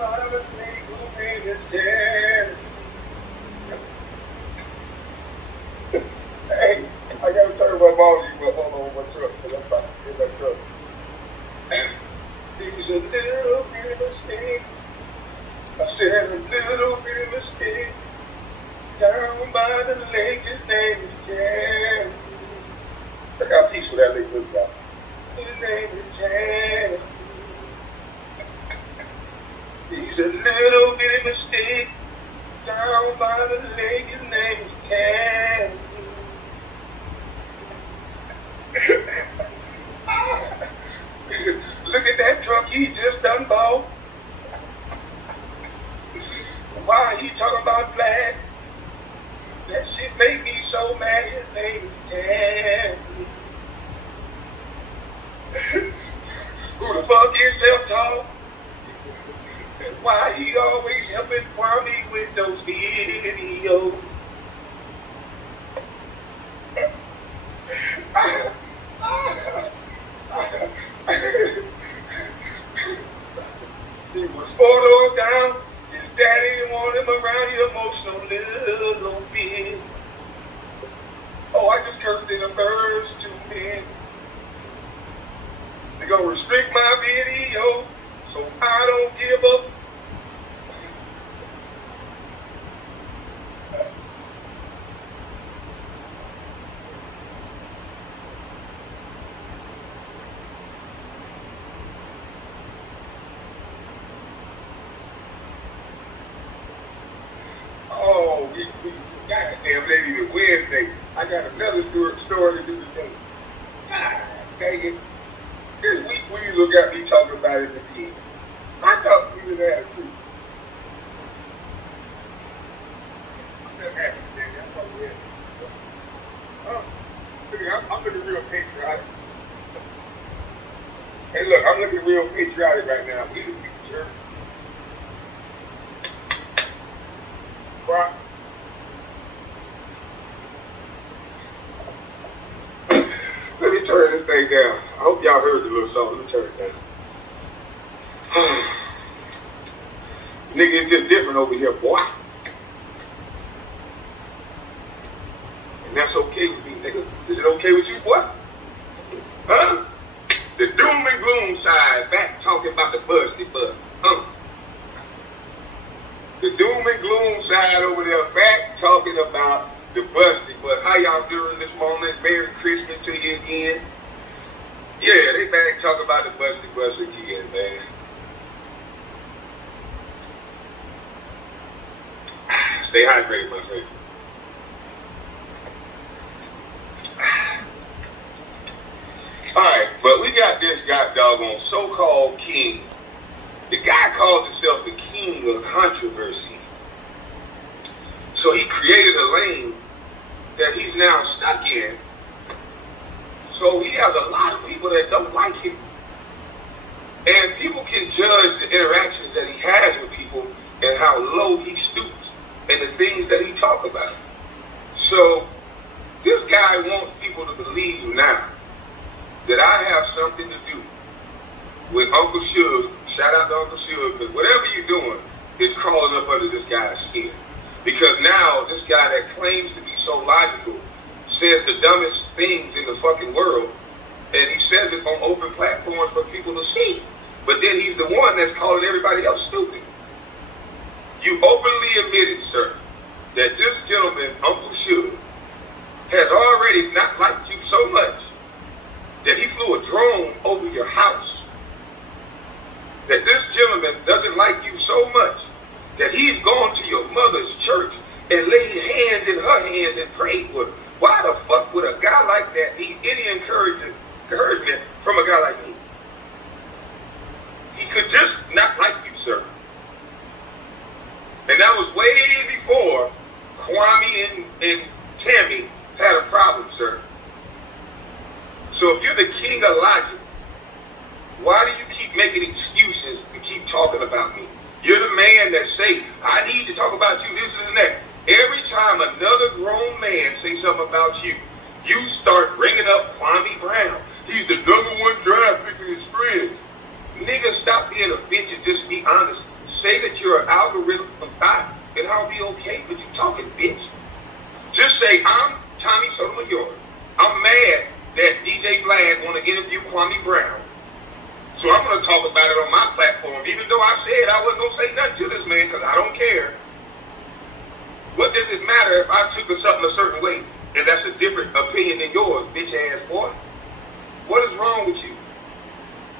by the lake whose name is Jan. Hey, I gotta turn my volume up on my truck because I'm about to get my truck. He's a little bit of mistake. I said a little bit of mistake. Down by the lake, his name is Jan. Look how peaceful that lake looks like. His name is Jan. He's a little bitty mistake. Down by the lake, his name is Jan. Look at that truck he just done bought. Why he talking about flag? That shit made me so mad. His name is Jan. Who the fuck is self-taught? And why he always helping Kwame with those videos? He was 4 doors down. His daddy didn't want him around. He emotional little bit. Oh, I just cursed in the first 2 minutes. They gonna restrict my video, so I don't give up. Oh, we goddamn lady to Wednesday. I got another story to do today. God dang it. This week Weasel got me talking about it again. I thought we would have too. I'm just happy to say that. I'm looking real patriotic. Hey, look, I'm looking real patriotic right now. We the people, sir. Right. Let me turn this thing down. I hope y'all heard the little song. Let me turn it down. Nigga, it's just different over here, boy. And that's okay with me, nigga. Is it okay with you, boy? Huh? The doom and gloom side back talking about the busty bus. The doom and gloom side over there back talking about the busty bus. How y'all doing this morning? Merry Christmas to you again. Yeah, they back talking about the busty bus again, man. Stay hydrated, my friend. Alright, but we got this guy doggone so-called king. The guy calls himself the king of controversy. So he created a lane that he's now stuck in. So he has a lot of people that don't like him. And people can judge the interactions that he has with people and how low he stoops and the things that he talk about. So this guy wants people to believe now that I have something to do with Uncle Suge. Shout out to Uncle Suge, because whatever you're doing is crawling up under this guy's skin. Because now this guy that claims to be so logical says the dumbest things in the fucking world, and he says it on open platforms for people to see. But then he's the one that's calling everybody else stupid. You openly admitted, sir, that this gentleman, Uncle Suge, has already not liked you so much that he flew a drone over your house. That this gentleman doesn't like you so much that he's gone to your mother's church and laid hands in her hands and prayed with her. Why the fuck would a guy like that need any encouragement from a guy like me? He could just not like you, sir. And that was way before Kwame and Tammy had a problem, sir. So if you're the king of logic, why do you keep making excuses to keep talking about me? You're the man that say, I need to talk about you, this and that. Every time another grown man say something about you, you start bringing up Kwame Brown. He's the #1 draft pick of his friends. Nigga, stop being a bitch and just be honest. Say that you're an algorithm bot and I'll be okay with you talking, bitch. Just say, I'm Tommy Sotomayor. I'm mad that DJ Vlad want to interview Kwame Brown. So I'm going to talk about it on my platform, even though I said I wasn't going to say nothing to this man because I don't care. What does it matter if I took something a certain way and that's a different opinion than yours, bitch ass boy? What is wrong with you?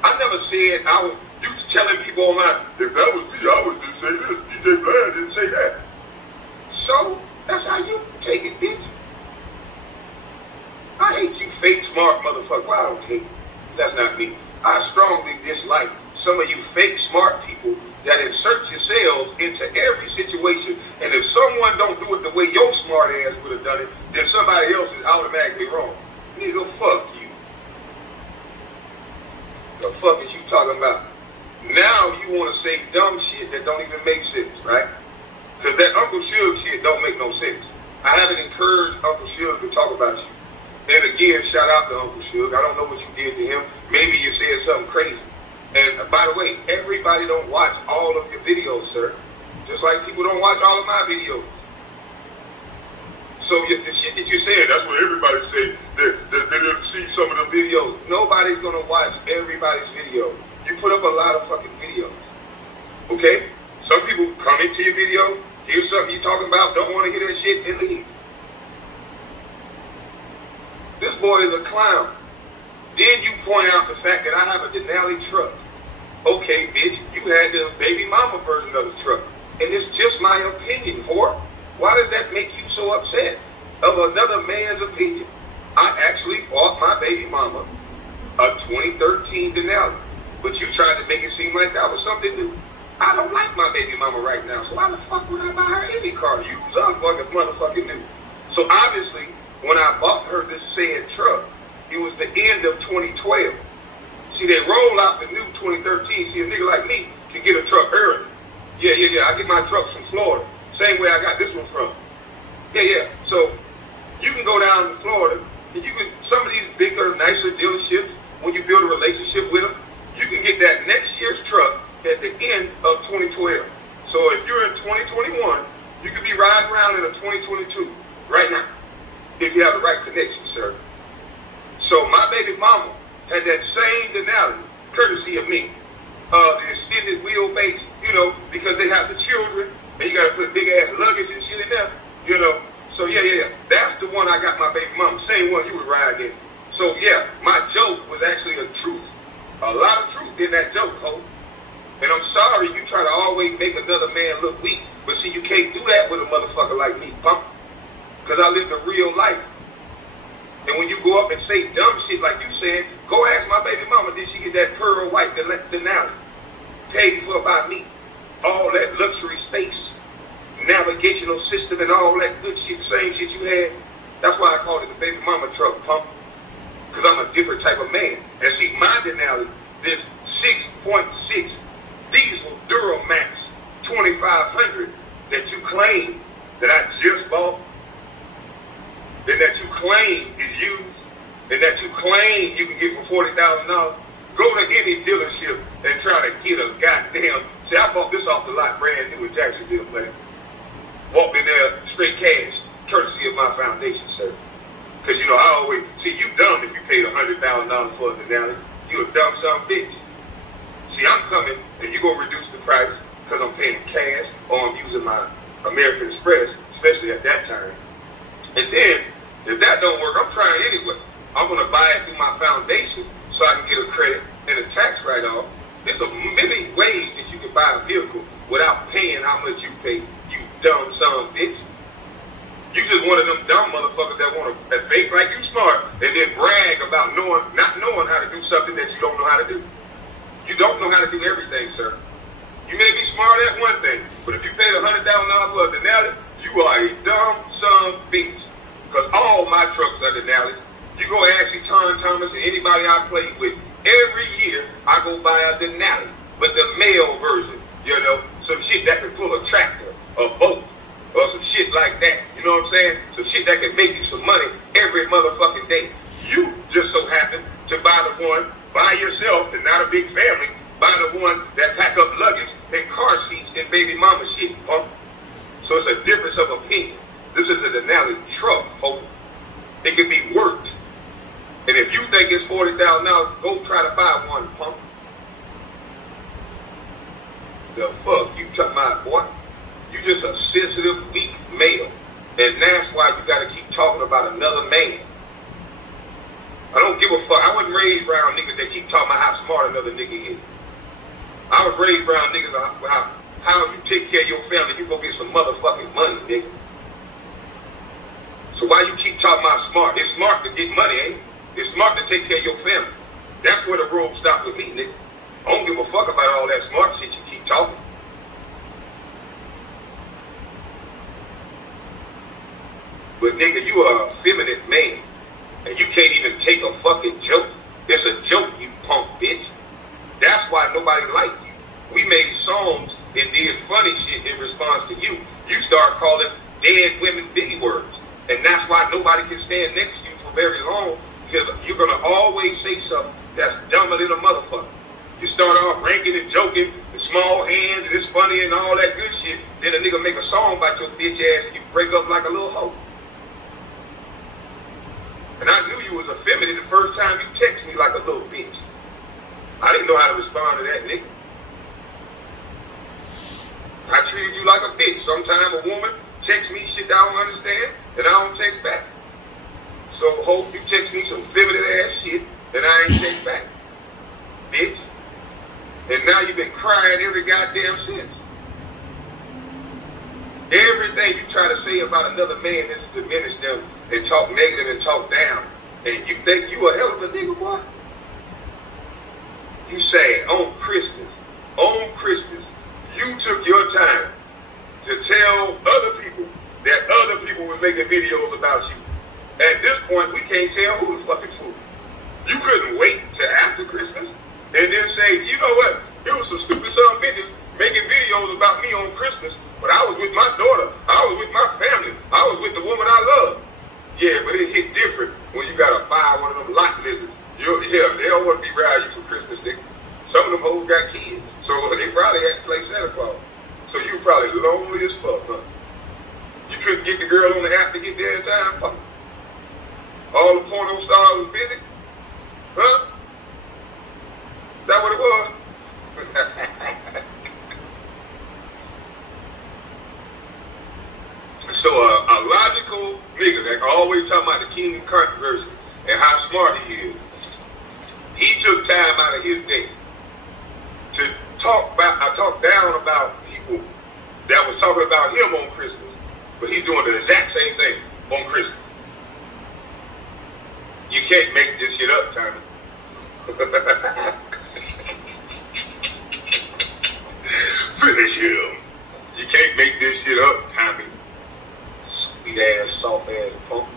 I never said I was, you telling people online, if that was me, I would just say this. DJ Vlad didn't say that. So, that's how you take it, bitch. I hate you fake smart motherfucker. Well, I don't hate you. That's not me. I strongly dislike some of you fake smart people that insert yourselves into every situation. And if someone don't do it the way your smart ass would have done it, then somebody else is automatically wrong. Nigga, fuck you. The fuck is you talking about? Now you want to say dumb shit that don't even make sense, right? Because that Uncle Suge shit don't make no sense. I haven't encouraged Uncle Suge to talk about you. And again, shout out to Uncle Suge. I don't know what you did to him. Maybe you said something crazy. And by the way, everybody don't watch all of your videos, sir. Just like people don't watch all of my videos. So the shit that you're saying, that's what everybody say. They didn't see some of the videos. Nobody's going to watch everybody's video. You put up a lot of fucking videos. Okay? Some people come into your video, hear something you're talking about, don't want to hear that shit, and leave. This boy is a clown. Then you point out the fact that I have a Denali truck. Okay, bitch, you had the baby mama version of the truck. And it's just my opinion, whore. Why does that make you so upset of another man's opinion? I actually bought my baby mama a 2013 Denali. But you tried to make it seem like that was something new. I don't like my baby mama right now, so why the fuck would I buy her any car? Use up like a motherfucking new. So obviously, when I bought her this said truck, it was the end of 2012. See, they roll out the new 2013. See, a nigga like me can get a truck early. Yeah. I get my trucks from Florida. Same way I got this one from. Yeah. So you can go down to Florida, and you can, some of these bigger, nicer dealerships, when you build a relationship with them, you can get that next year's truck at the end of 2012. So if you're in 2021, you could be riding around in a 2022 right now, if you have the right connection, sir. So my baby mama had that same Denali, courtesy of me. The extended wheelbase, because they have the children, and you gotta put big ass luggage and shit in there, So yeah. That's the one I got my baby mama, same one you would ride in. So yeah, my joke was actually a truth. A lot of truth in that joke, ho. And I'm sorry you try to always make another man look weak, but see, you can't do that with a motherfucker like me, punk. Because I lived a real life. And when you go up and say dumb shit like you said, go ask my baby mama, did she get that pearl white Denali? Paid for by me. All that luxury space, navigational system, and all that good shit, same shit you had. That's why I called it the baby mama truck, punk. Because I'm a different type of man. And see, my Denali, this 6.6 diesel Duramax 2500 that you claim that I just bought, and that you claim is used, and that you claim you can get for $40,000, go to any dealership and try to get a goddamn, see, I bought this off the lot brand new in Jacksonville, man. Walked in there straight cash, courtesy of my foundation, sir. Because, I always, see, you dumb if you paid $100,000 for a Denali. You a dumb son of a bitch. See, I'm coming, and you gonna reduce the price because I'm paying cash, or I'm using my American Express, especially at that time. And then, if that don't work, I'm trying anyway. I'm going to buy it through my foundation so I can get a credit and a tax write-off. There's many ways that you can buy a vehicle without paying how much you pay, you dumb son of a bitch. You just one of them dumb motherfuckers that want to fake like you smart and then brag about not knowing how to do something that you don't know how to do. You don't know how to do everything, sir. You may be smart at one thing, but if you paid $100,000 for a Denali, you are a dumb son of a bitch. Because all my trucks are Denalis. You go ask Ton Thomas and anybody I play with, every year I go buy a Denali, but the male version, some shit that can pull a tractor, a boat, or some shit like that. You know what I'm saying? Some shit that can make you some money every motherfucking day. You just so happen to buy the one by yourself and not a big family by the one that pack up luggage and car seats and baby mama shit, punk. So it's a difference of opinion. This is an analogy. Truck, hope. It can be worked. And if you think it's $40,000, go try to buy one, punk. The fuck you talking about, boy? You just a sensitive, weak male. And that's why you gotta keep talking about another man. I don't give a fuck. I wasn't raised around niggas that keep talking about how smart another nigga is. I was raised around niggas how you take care of your family, you go get some motherfucking money, nigga. So why you keep talking about smart? It's smart to get money, ain't it? It's smart to take care of your family. That's where the road stopped with me, nigga. I don't give a fuck about all that smart shit you keep talking. But nigga, you are a feminine man. And you can't even take a fucking joke. It's a joke, you punk bitch. That's why nobody liked you. We made songs and did funny shit in response to you. You start calling dead women big words. And that's why nobody can stand next to you for very long, because you're going to always say something that's dumber than a motherfucker. You start off ranking and joking, and small hands, and it's funny and all that good shit. Then a nigga make a song about your bitch ass and you break up like a little hoe. And I knew you was effeminate the first time you text me like a little bitch. I didn't know how to respond to that, nigga. I treated you like a bitch. Sometimes a woman texts me shit I don't understand, and I don't text back. So hope you text me some feminine ass shit, and I ain't text back. Bitch. And now you've been crying every goddamn since. Everything you try to say about another man is to diminish them and talk negative and talk down. And you think you a hell of a nigga, boy? You say on Christmas, you took your time to tell other people that other people were making videos about you. At this point, we can't tell who the fucking fool. You couldn't wait till after Christmas and then say, you know what, there was some stupid son of bitches making videos about me on Christmas, but I was with my daughter, I was with my family, I was with the woman I love. Yeah, but it hit different when you gotta buy one of them lot lizards. Yeah, they don't want to be around you for Christmas, nigga. Some of them hoes got kids, so they probably had to play Santa Claus. So you probably lonely as fuck, huh? You couldn't get the girl on the app to get there in time, huh? All the porno stars was busy, huh? That what it was? So a logical nigga that always talking about the king of controversy and how smart he is, he took time out of his day to talk down about people that was talking about him on Christmas, but he's doing the exact same thing on Christmas. You can't make this shit up, Tommy. Finish him. You can't make this shit up, Tommy. Sweet ass, soft ass punk.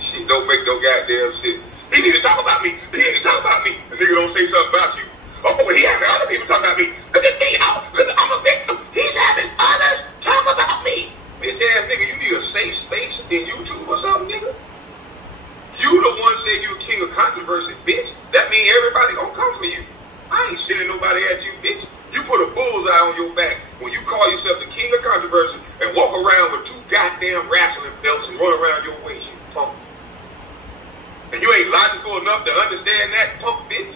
Shit don't make no goddamn shit. He need to talk about me. He need to talk about me. The nigga don't say something about you. Oh, well, he having other people talk about me. Look at me, look, I'm a victim. He's having others talk about me. Bitch ass nigga, you need a safe space in YouTube or something, nigga. You the one said you a king of controversy, bitch. That mean everybody gonna come for you. I ain't sending nobody at you, bitch. You put a bullseye on your back when you call yourself the king of controversy and walk around with 2 goddamn wrestling belts and run around your waist, you punk. And you ain't logical enough to understand that, punk bitch.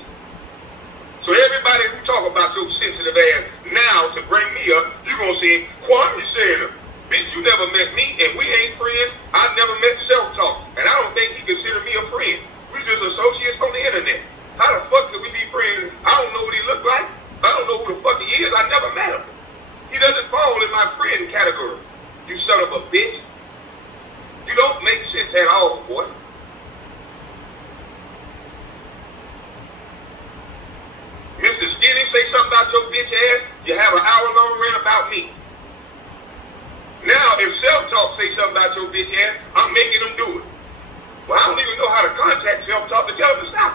So everybody who talk about your sensitive ass now to bring me up, you gonna say, Kwame saying, bitch, you never met me and we ain't friends. I never met Self-Talk. And I don't think he considered me a friend. We just associates on the internet. How the fuck could we be friends? I don't know what he looked like. I don't know who the fuck he is. I never met him. He doesn't fall in my friend category. You son of a bitch. You don't make sense at all, boy. Mr. Skinny, say something about your bitch ass. You have an hour-long rant about me. Now, if Self-Talk say something about your bitch ass, I'm making them do it. Well, I don't even know how to contact Self-Talk to tell them to stop.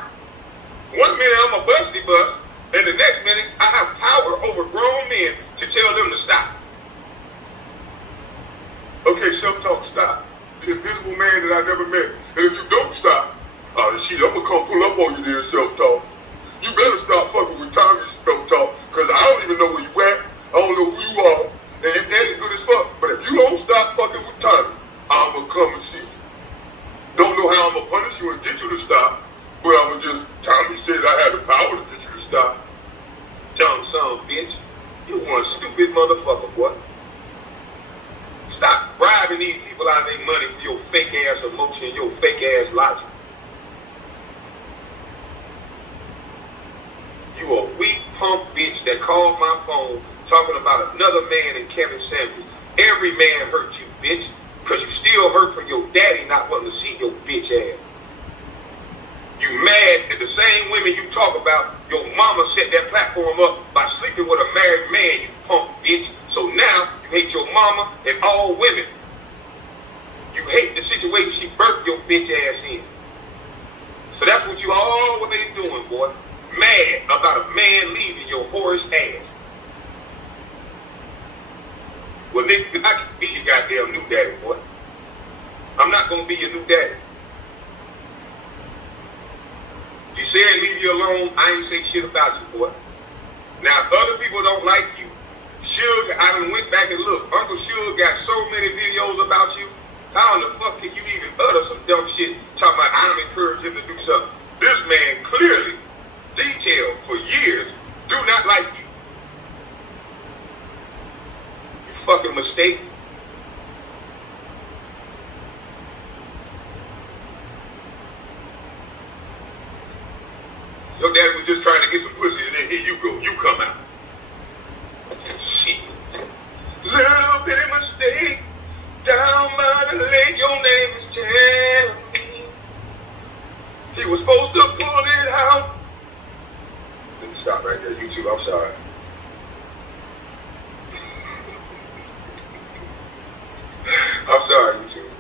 1 minute I'm a busty bust, and the next minute I have power over grown men to tell them to stop. Okay, Self-Talk, stop. The invisible man that I never met. And if you don't stop, shit, I'm gonna come pull up on you there, Self-Talk. You better stop fucking with Tommy Stone. even know where you at. I don't know who you are. And you ain't good as fuck. But if you don't stop fucking with Tommy, I'ma come and see you. Don't know how I'ma punish you and get you to stop. But I'ma just, Tommy said I had the power to get you to stop. Dumb son, bitch. You one stupid motherfucker, boy. Stop bribing these people out of their money for your fake ass emotion, your fake ass logic. You a weak punk bitch that called my phone talking about another man and Kevin Samuels. Every man hurt you, bitch, because you still hurt from your daddy not wanting to see your bitch ass. You mad at the same women you talk about, your mama set that platform up by sleeping with a married man, you punk bitch. So now you hate your mama and all women. You hate the situation she birthed your bitch ass in. So that's what you always doing, boy. Mad about a man leaving your whorish ass. Well, nigga, I can be your goddamn new daddy, boy. I'm not gonna be your new daddy. You said leave you alone, I ain't say shit about you, boy. Now, if other people don't like you, Suge, I done went back and looked. Uncle Suge got so many videos about you. How in the fuck can you even utter some dumb shit talking about I'm encouraging him to do something? This man clearly, detailed for years, do not like you. You fucking mistake. Your daddy was just trying to get some pussy and then here you go. You come out. Shit. Little bitty mistake. Down by the lake, your name is Tammy. He was supposed to pull it out. Let me stop right there. YouTube, I'm sorry. I'm sorry, YouTube.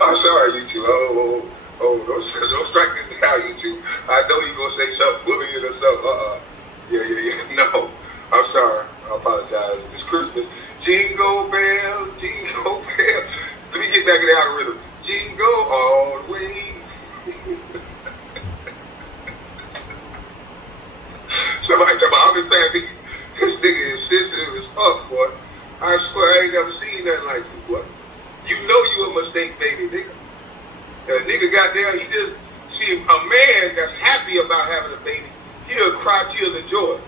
I'm sorry, YouTube. Don't strike me down, YouTube. I know you're going to say something bullying or something. Yeah. No, I'm sorry. I apologize. It's Christmas. Jingle bell, jingle bell. Let me get back in the algorithm. Jingle all the way. Somebody talking about, I'm his family. This nigga is sensitive as fuck, boy. I swear I ain't never seen nothing like you, boy. You know you a mistake, baby, nigga. A nigga got there, he just, see, a man that's happy about having a baby, he'll cry tears of joy.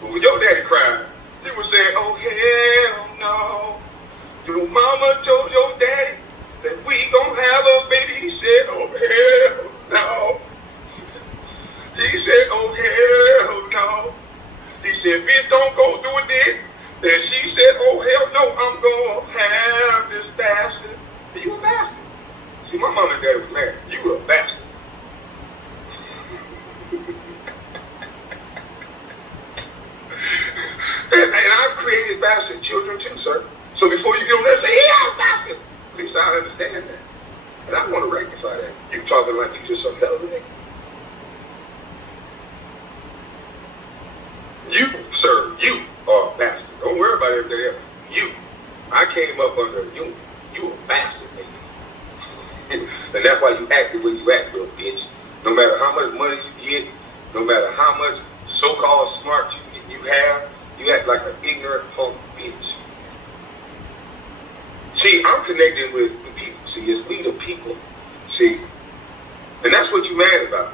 But when your daddy cried, he was saying, oh, hell no. Your mama told your daddy that we gonna have a baby. He said, oh, hell no. He said, oh, hell no. He said, bitch, don't go through it then. And she said, oh, hell no, I'm going to have this bastard. You a bastard. See, my mom and daddy was married. You a bastard. and I've created bastard children too, sir. So before you get on there and say, yeah, I'm a bastard, at least I understand that. And I want to rectify that. You talking like you just some hell of a nigga. You, sir, you are a bastard. Don't worry about everything else. You. I came up under a union. You a bastard, nigga. And that's why you act the way you act, little bitch. No matter how much money you get, no matter how much so-called smart you have, you act like an ignorant punk bitch. See, I'm connecting with the people. See, it's we the people. See, and that's what you mad about.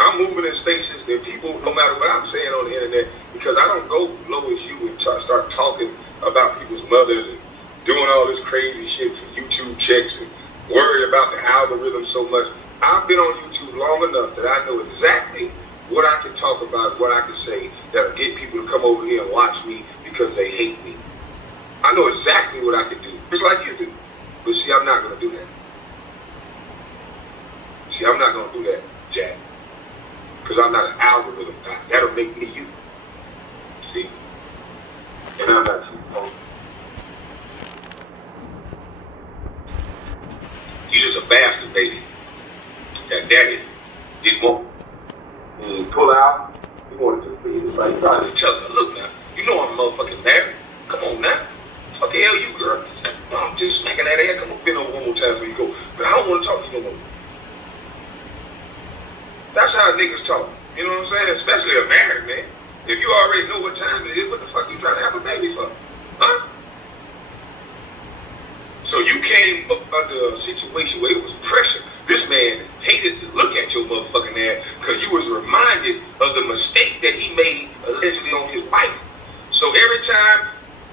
I'm moving in spaces that people, no matter what I'm saying on the internet, because I don't go low as you and start talking about people's mothers and doing all this crazy shit for YouTube checks and worried about the algorithm so much. I've been on YouTube long enough that I know exactly what I can talk about, what I can say that'll get people to come over here and watch me because they hate me. I know exactly what I can do, just like you do. But see, I'm not going to do that. See, I'm not going to do that, Jack. Because I'm not an algorithm guy. That'll make me you. See? And I'm not you. You just a bastard, baby. That daddy didn't want. When you pull out, you wanted to be like, you probably tell her, look now, you know I'm motherfucking married. Come on now. Fuck the hell you, girl. No, I'm just smacking that ass. Come on, bend over one more time before you go. But I don't want to talk to you no more. That's how niggas talk. You know what I'm saying? Especially a married man. If you already know what time it is, what the fuck you trying to have a baby for? Huh? So you came up under a situation where it was pressure. This man hated to look at your motherfucking ass because you was reminded of the mistake that he made allegedly on his wife. So every time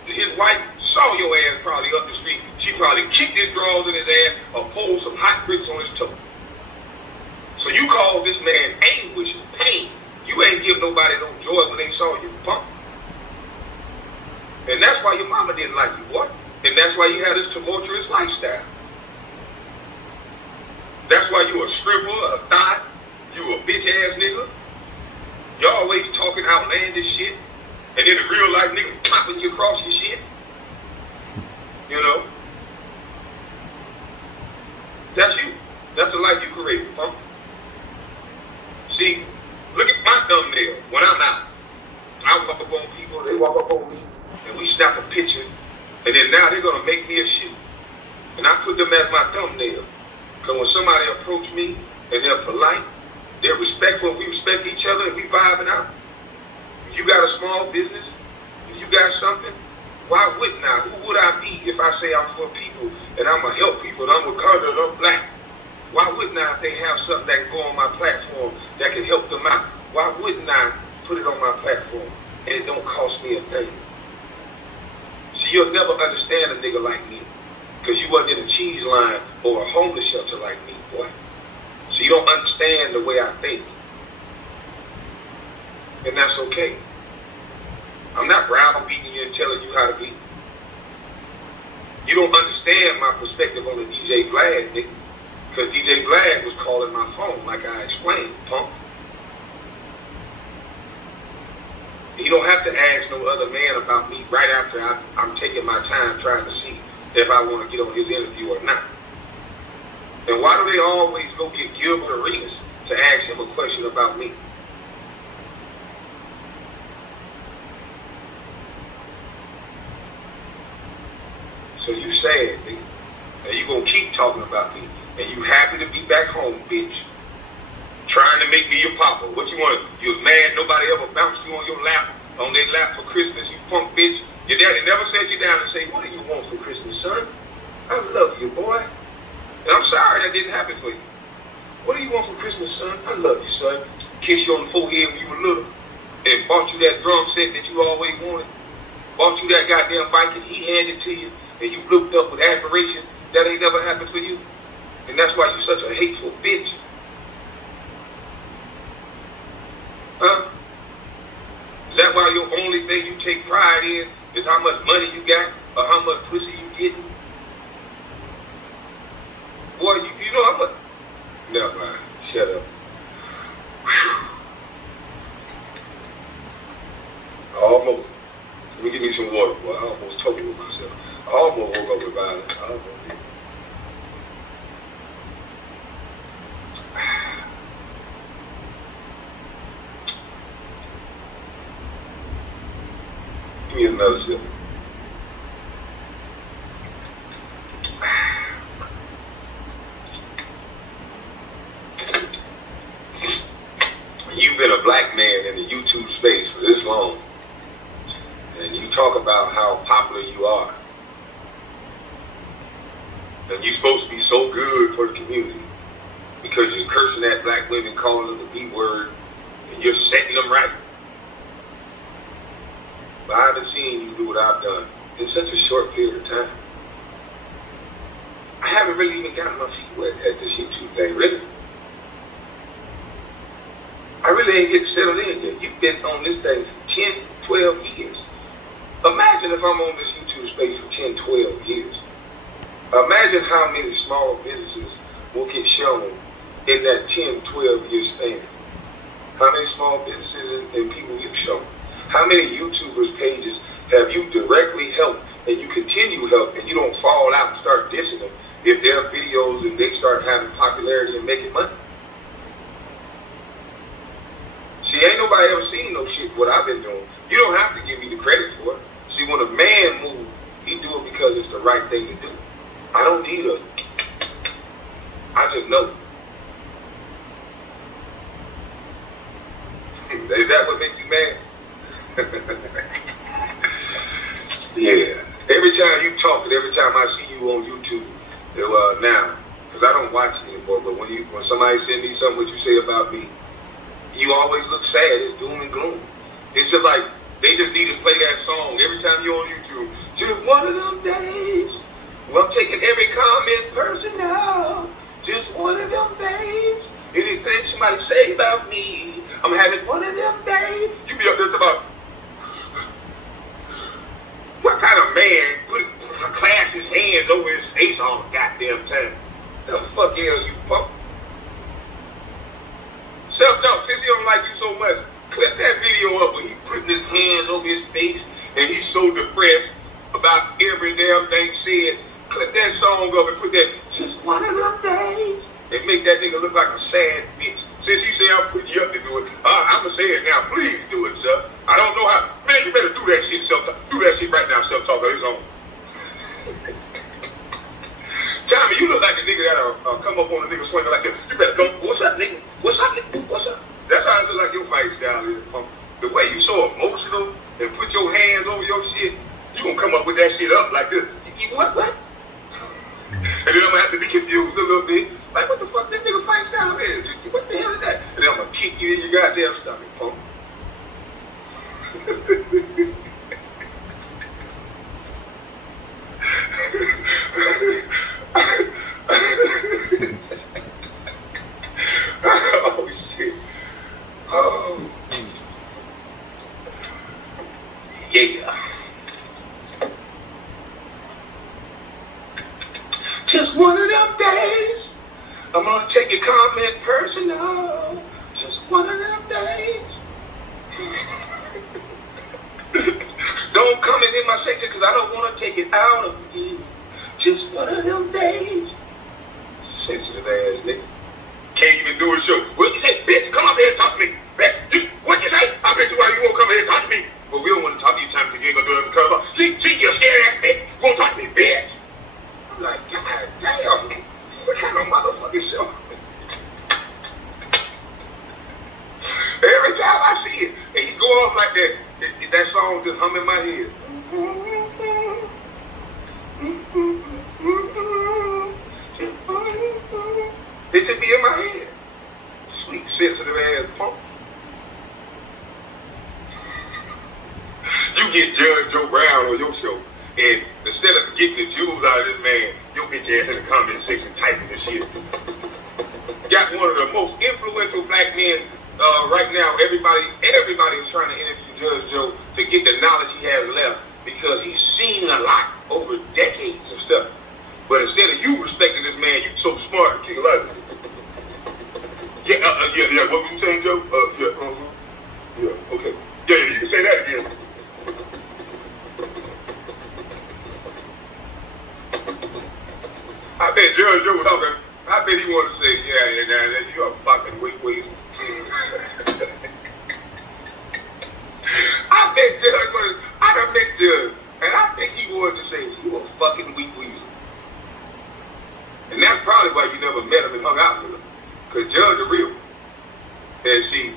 his wife saw your ass probably up the street, she probably kicked his drawers in his ass or pulled some hot bricks on his toe. So you called this man anguish and pain. You ain't give nobody no joy when they saw you, punk. And that's why your mama didn't like you, boy. And that's why you had this tumultuous lifestyle. That's why you a stripper, a thot, you a bitch ass nigga. You always talking outlandish shit. And then in real life, niggas popping you across your shit. You know? That's you. That's the life you created, punk. See, look at my thumbnail when I'm out. I walk up on people, they walk up on me, and we snap a picture, and then now they're going to make me a shoe. And I put them as my thumbnail. Because when somebody approach me, and they're polite, they're respectful, we respect each other, and we vibing out. If you got a small business, if you got something, why wouldn't I? Who would I be if I say I'm for people, and I'm going to help people, and I'm Wakanda, and I'm black? Why wouldn't I if they have something that can go on my platform that can help them out? Why wouldn't I put it on my platform and it don't cost me a thing? See, you'll never understand a nigga like me because you wasn't in a cheese line or a homeless shelter like me, boy. So you don't understand the way I think. And that's okay. I'm not browbeating you and telling you how to be. You don't understand my perspective on the DJ Vlad, nigga. Because DJ Vlad was calling my phone, like I explained, punk. You don't have to ask no other man about me right after I'm taking my time trying to see if I want to get on his interview or not. And why do they always go get Gilbert Arenas to ask him a question about me? So you sad, nigga. And you gonna keep talking about me. And you happy to be back home, bitch. Trying to make me your papa. What you want? You was mad nobody ever bounced you on your lap, on their lap for Christmas, you punk bitch. Your daddy never sat you down and say, what do you want for Christmas, son? I love you, boy. And I'm sorry that didn't happen for you. What do you want for Christmas, son? I love you, son. Kiss you on the forehead when you were little. And bought you that drum set that you always wanted. Bought you that goddamn bike and he handed it to you. And you looked up with admiration. That ain't never happened for you. And that's why you such a hateful bitch. Huh? Is that why your only thing you take pride in is how much money you got or how much pussy you getting? Boy, you know how much... Never mind. Shut up. Whew. Almost. Let me give me some water, boy. I almost told you with myself. I almost woke up with violence. I almost did. Give me another sip. You've been a black man in the YouTube space for this long, and you talk about how popular you are, and you're supposed to be so good for the community because you're cursing at black women, calling them the B word, and you're setting them right. But I haven't seen you do what I've done in such a short period of time. I haven't really even gotten my feet wet at this YouTube thing, really. I really ain't getting settled in yet. You've been on this thing for 10, 12 years. Imagine if I'm on this YouTube space for 10, 12 years. Imagine how many small businesses will get shown in that 10, 12 year span. How many small businesses and people you've shown. How many YouTubers pages have you directly helped and you continue to help and you don't fall out and start dissing them if their videos and they start having popularity and making money? See, ain't nobody ever seen no shit what I've been doing. You don't have to give me the credit for it. See, when a man moves, He do it because it's the right thing to do. I don't need a, I just know. Is that what makes you mad? Yeah. Every time you talk and every time I see you on YouTube, now, because I don't watch it anymore, but when somebody send me something what you say about me, you always look sad. It's doom and gloom. It's just like they just need to play that song every time you're on YouTube. Just one of them days. Well, I'm taking every comment personal. Just one of them days. Anything somebody say about me, I'm having one of them days. You be up there talking about, what kind of man clasp his hands over his face all the goddamn time? The fuck hell you punk? Self-talk, since he don't like you so much, clip that video up where he putting his hands over his face and he's so depressed about every damn thing said. Clip that song up and put that, just one of them days, and make that nigga look like a sad bitch. Since he said I'm putting you up to do it, I'm going to say it now. Please do it, sir. I don't know how. Man, you better do that shit, self-talk. Do that shit right now, self-talk on his own. Tommy, you look like the nigga that'll come up on a nigga swinging like this. You better go, what's up, nigga? What's up, nigga? What's up? That's how it look like your fight style is, punk. The way you so emotional and put your hands over your shit, you gonna come up with that shit up like this. What? And then I'm gonna have to be confused a little bit. Like, what the fuck that nigga fight style is? What the hell is that? And then I'm gonna kick you in your goddamn stomach, punk. Oh shit. Oh. Yeah. Just one of them days. I'm gonna take your comment personal. Just one of them days. Don't comment in my section because I don't want to take it out of you. Just one of them days. Sensitive ass nigga. Can't even do a show. What you say? Bitch, come up here and talk to me. Bitch, what you say? I bet you why you won't come here and talk to me. But we don't want to talk to you time because you ain't going to do it because see, you're scared ass bitch. You won't talk to me, bitch. I'm like, God damn. What kind of motherfucking show? Every time I see it, and he go off like that, that song just hum in my head. It just be in my head. Sweet, sensitive ass punk. You get Judge Joe Brown on your show, and instead of getting the jewels out of this man, you'll get your ass in the comment section typing this shit. Got one of the most influential black men right now. Everybody is trying to interview Judge Joe to get the knowledge he has left because he's seen a lot over decades of stuff. But instead of you respecting this man, you so smart, King Elijah. Yeah, what were you saying, Joe? Yeah, okay. Yeah, you can say that again. I bet Judge Joe was talking. I bet he wanted to say, yeah, you're a fucking weak weasel. I bet Judge was, I done met Judge, and I think he wanted to say, you a fucking weak weasel. And that's probably why you never met him and hung out with him. Because Judge is real. And see,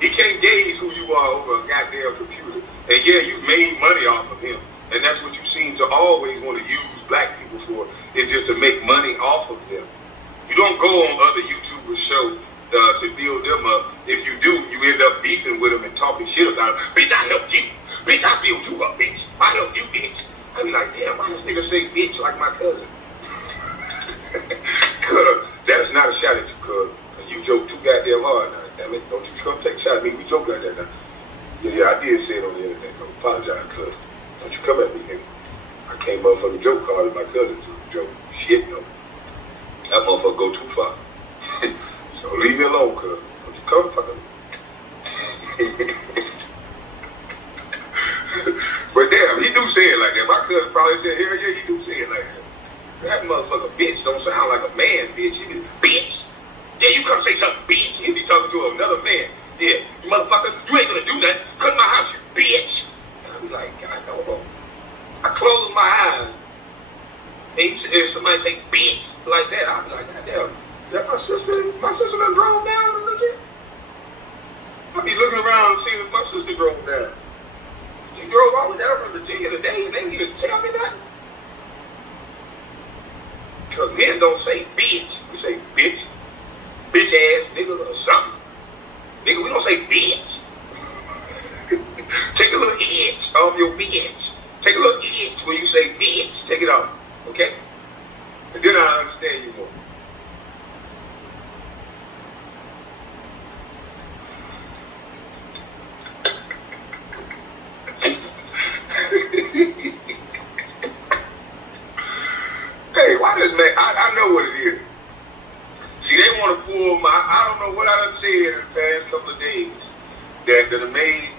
he can't gauge who you are over a goddamn computer. And yeah, you made money off of him. And that's what you seem to always want to use black people for, is just to make money off of them. You don't go on other YouTubers' show to build them up. If you do, you end up beefing with them and talking shit about them. Bitch, I helped you. Bitch, I built you up, bitch. I helped you, bitch. I be like, damn, why this nigga say bitch like my cousin? Cuz, that is not a shot at you, cuz. You joke too goddamn hard now, damn it. Don't you come take a shot at me. We joke like that now. Yeah, I did say it on the internet. I apologize, cuz. Don't you come at me, nigga. I can't motherfucking joke hard at my cousin to joke. Shit, no. That motherfucker go too far. So leave me alone, cuz. Don't you come fucking me. But damn, he do say it like that. My cousin probably said, hell yeah, he do say it like that. That motherfucker bitch don't sound like a man, bitch. He be, bitch. Yeah, you come say something, bitch. He be talking to another man. Yeah, you motherfucker, you ain't gonna do nothing. Come to my house, you bitch. And I be like, God, no, bro. I close my if somebody say bitch like that, I'll be like, goddamn, is that my sister? My sister done drove down a legit? I'll be looking around and seeing if my sister drove down. She drove all the way down from Virginia today and they didn't even tell me nothing. Because men don't say bitch. We say bitch ass nigga or something. Nigga, we don't say bitch. Take a little edge off your bitch. Take a little edge when you say bitch. Take it off. Okay? And then I understand you more. Hey, why this man? I know what it is. See, they want to pull my, I don't know what I done said in the past couple of days that have made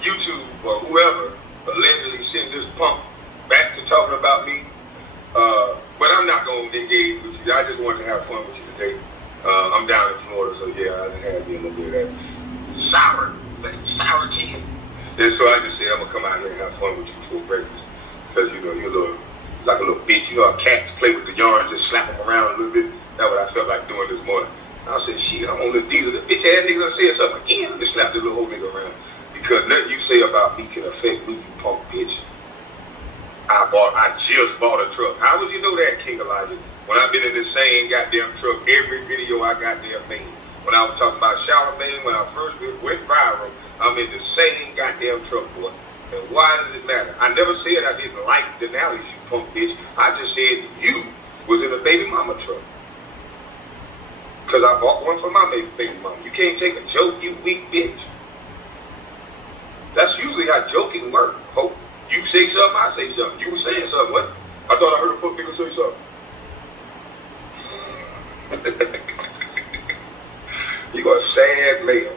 YouTube or whoever allegedly send this punk back to talking about me. But I'm not going to engage with you. I just wanted to have fun with you today. I'm down in Florida, so yeah, I done had me a little bit of that sour tea. And so I just said, I'm going to come out here and have fun with you for breakfast. Because, you know, you're a little, like a little bitch. You know how cats play with the yarn, just slap them around a little bit? That's what I felt like doing this morning. I said, shit, I'm on the diesel. The bitch ass nigga done said something again. I'm just slap this little old nigga around. Because nothing you say about me can affect me, you punk bitch. I just bought a truck. How would you know that, King Elijah? When I've been in this same goddamn truck, every video I goddamn made. When I was talking about Charlamagne, when I first went viral, I'm in the same goddamn truck, boy. And why does it matter? I never said I didn't like Denali, you punk bitch. I just said you was in a baby mama truck. Because I bought one for my baby mama. You can't take a joke, you weak bitch. That's usually how joking works. Hope you say something, I say something. You were saying something. What? I thought I heard a fuck nigga say something. You a sad male.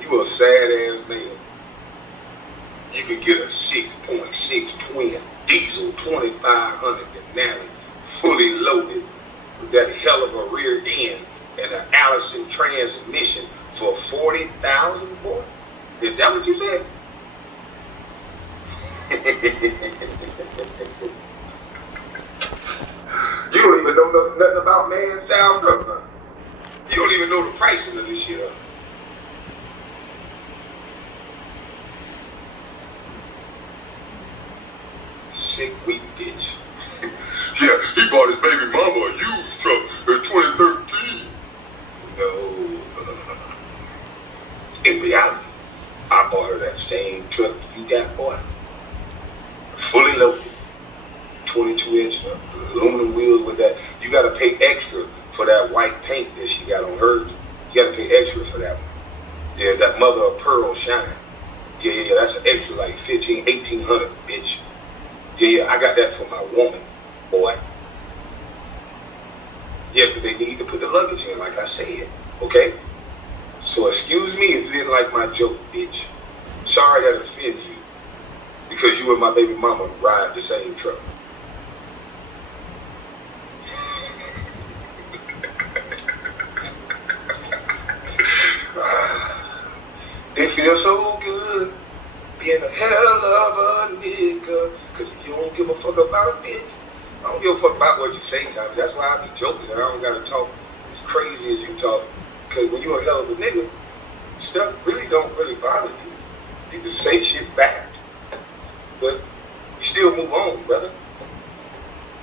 You a sad ass male. You can get a 6.6 twin diesel 2500 Denali fully loaded with that hell of a rear end and an Allison transmission for $40,000, boy. Is that what you said? You don't even know nothing about man's child truck, huh? You don't even know the pricing of this shit, huh? Sick, weak bitch. Yeah, he bought his baby mama a used truck in 2013. No. In reality, I bought her that same truck you got, boy. Fully loaded. 22-inch aluminum wheels with that. You got to pay extra for that white paint that she got on hers. You got to pay extra for that one. Yeah, that mother of pearl shine. Yeah, that's an extra like 1,800, bitch. Yeah, I got that for my woman, boy. Yeah, but they need to put the luggage in, like I said, okay? So excuse me if you didn't like my joke, bitch. Sorry that offends you, because you and my baby mama ride the same truck. It feels so good being a hell of a nigga. Cause if you don't give a fuck about a bitch, I don't give a fuck about what you say, Tommy. That's why I be joking and I don't gotta talk as crazy as you talk. Cause when you're a hell of a nigga, stuff really don't really bother you. You can say shit back. But you still move on, brother.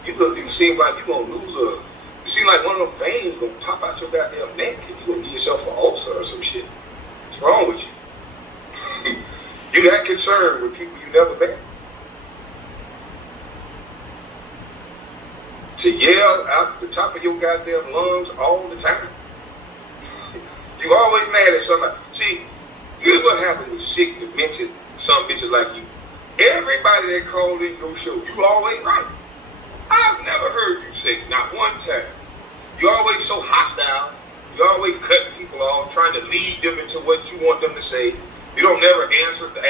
You seem like you gonna lose you seem like one of them veins gonna pop out your goddamn neck and you gonna give yourself an ulcer or some shit. What's wrong with you? You that concerned with people you never met? To yell out the top of your goddamn lungs all the time? You always mad at somebody. See, here's what happens with sick, demented, some bitches like you. Everybody that called in your show, you always right. I've never heard you say not one time. You're always so hostile. You're always cutting people off, trying to lead them into what you want them to say. You don't never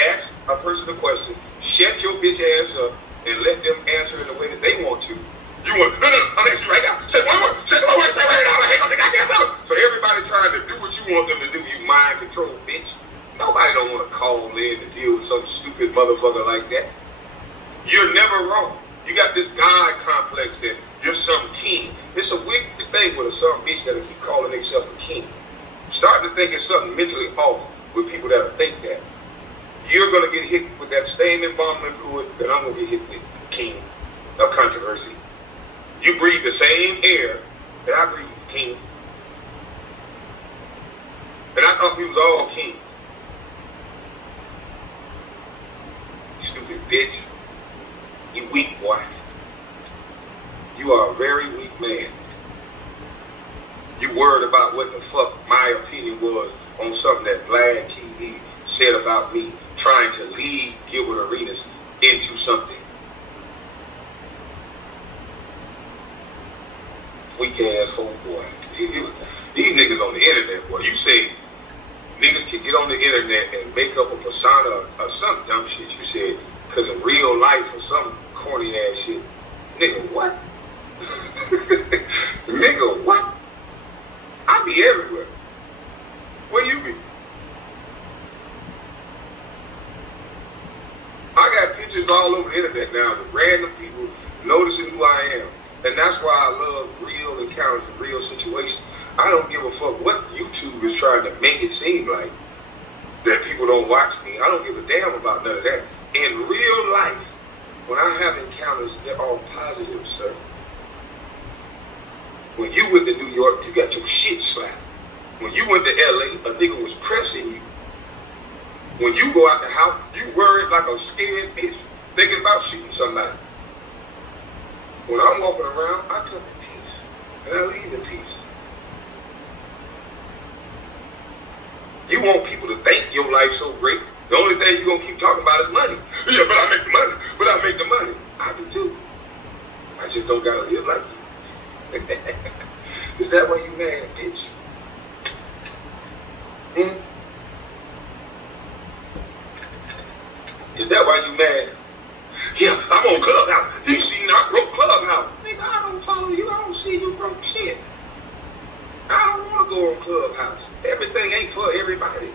ask a person a question. Shut your bitch ass up and let them answer in the way that they want to. You want, no, I'm asking you right now. Say one word, say one word, say right now. Hang on the goddamn phone. So everybody trying to do what you want them to do, you mind control, bitch. Nobody don't want to call in to deal with some stupid motherfucker like that. You're never wrong. You got this God complex that you're some king. It's a weird thing with some bitch that'll keep calling themselves a king. Starting to think it's something mentally off with people that think that. You're going to get hit with that same embalming fluid that I'm going to get hit with, king of controversy. You breathe the same air that I breathe, king. And I thought we was all kings. Stupid bitch. You weak boy. You are a very weak man. You worried about what the fuck my opinion was on something that Vlad TV said about me trying to lead Gilbert Arenas into something. Weak ass whole boy. These niggas on the internet, boy. You say niggas can get on the internet and make up a persona or some dumb shit you said because of real life or some corny ass shit. Nigga, what? Nigga, what? I be everywhere. Where you be? I got pictures all over the internet now with random people noticing who I am. And that's why I love real encounters and real situations. I don't give a fuck what YouTube is trying to make it seem like that people don't watch me. I don't give a damn about none of that. In real life, when I have encounters, they're all positive, sir. When you went to New York, you got your shit slapped. When you went to LA, a nigga was pressing you. When you go out the house, you worried like a scared bitch, thinking about shooting somebody. When I'm walking around, I come in peace, and I leave in peace. You want people to think your life's so great. The only thing you're going to keep talking about is money. Yeah, but I make the money. But I make the money. I do too. I just don't got to live like you. Is that why you mad, bitch? Is that why you mad? Yeah, I'm on Clubhouse. You seen I broke Clubhouse. Nigga, I don't follow you. I don't see you broke shit. I don't want to go on Clubhouse. Everything ain't for everybody.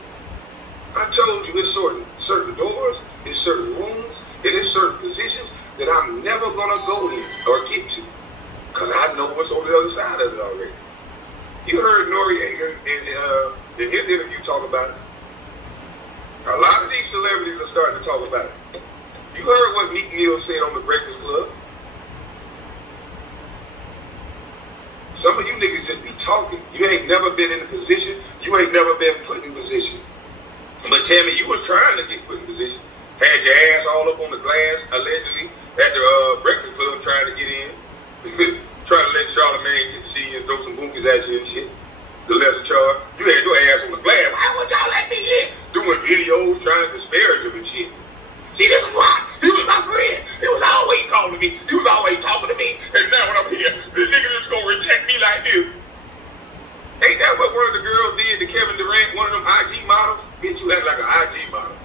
I told you it's certain doors, it's certain rooms, it is certain positions that I'm never going to go in or get to. Because I know what's on the other side of it already. You heard Noriega in his interview talk about it. A lot of these celebrities are starting to talk about it. You heard what Meek Mill said on the Breakfast Club. Some of you niggas just be talking. You ain't never been in a position. You ain't never been put in position. But tell me, you was trying to get put in position. Had your ass all up on the glass, allegedly, at the Breakfast Club trying to get in. Trying to let Charlamagne get to see you and throw some bunkies at you and shit. The lesser charge. You had your ass on the glass. Why would y'all let me in? Doing videos, trying to disparage him and shit. See, this is why. He was my friend. He was always calling me. He was always talking to me. And now when I'm here, the nigga just gonna reject me like this. Ain't that what one of the girls did to Kevin Durant, one of them IG models? Bitch, you act like an IG model.